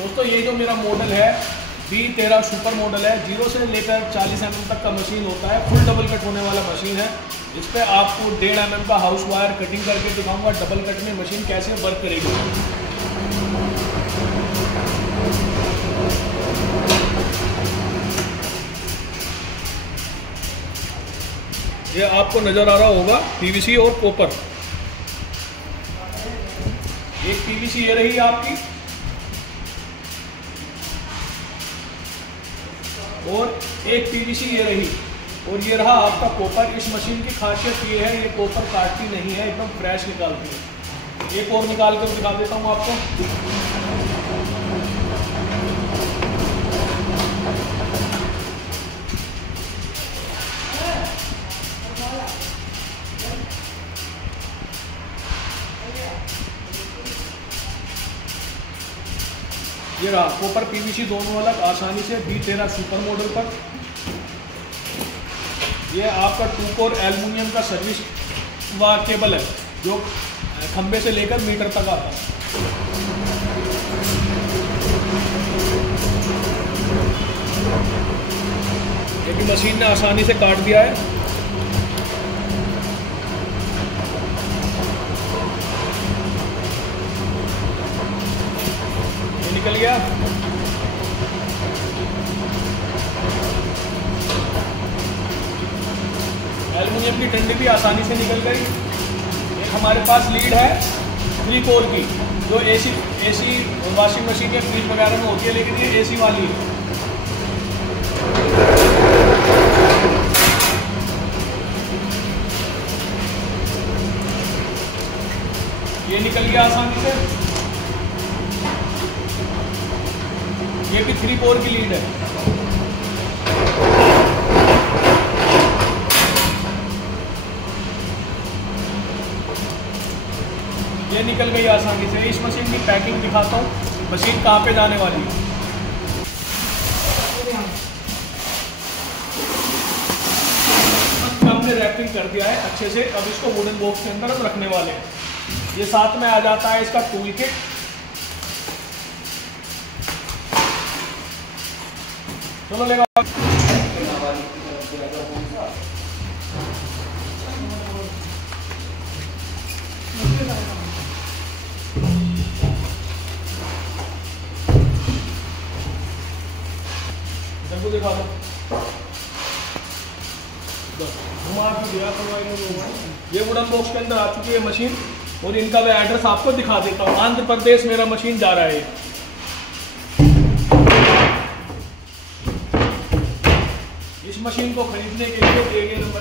दोस्तों ये जो मेरा मॉडल है B13 सुपर मॉडल है, 0 से लेकर 40 mm तक का मशीन होता है, फुल डबल कट होने वाला मशीन है। इस पर आपको 1.5 mm का हाउस वायर कटिंग करके दिखाऊंगा डबल कट में मशीन कैसे वर्क करेगी। ये आपको नज़र आ रहा होगा PVC और कॉपर। एक PVC ये रही आपकी और एक PVC ये रही और ये रहा आपका कॉपर। इस मशीन की खासियत ये है, ये कॉपर काटती नहीं है, एकदम फ्रेश निकालती है। एक और निकाल कर दिखा देता हूँ आपको। ये रहा कॉपर PVC दोनों अलग, आसानी से B13 सुपर मॉडल पर। ये आपका 2 कोर एल्युमिनियम का सर्विस व केबल है जो खंबे से लेकर मीटर तक आता है। ये भी मशीन ने आसानी से काट दिया है। ये निकल गया। एल्युमिनियम की डंडी भी आसानी से निकल गई। एक हमारे पास लीड है 3 कोर की, जो एसी वॉशिंग मशीन या फ्रिज वगैरह में होती है, लेकिन ये एसी वाली है। ये निकल गया आसानी से। ये भी 3 कोर की लीड है। ये निकल गई आसानी से। इस मशीन की पैकिंग दिखाता हूँ, मशीन कहाँ पे जाने वाली है। हमने रैपिंग कर दिया है अच्छे से। अब इसको वुडन बॉक्स के अंदर हम रखने वाले हैं। ये साथ में आ जाता है इसका टूल किट। चलो लेगा। दिखा दो, ये वुडन बॉक्स के अंदर आ चुकी है मशीन और इनका मैं एड्रेस आपको दिखा देता हूँ। आंध्र प्रदेश मेरा मशीन जा रहा है। इस मशीन को खरीदने के लिए एरिया नंबर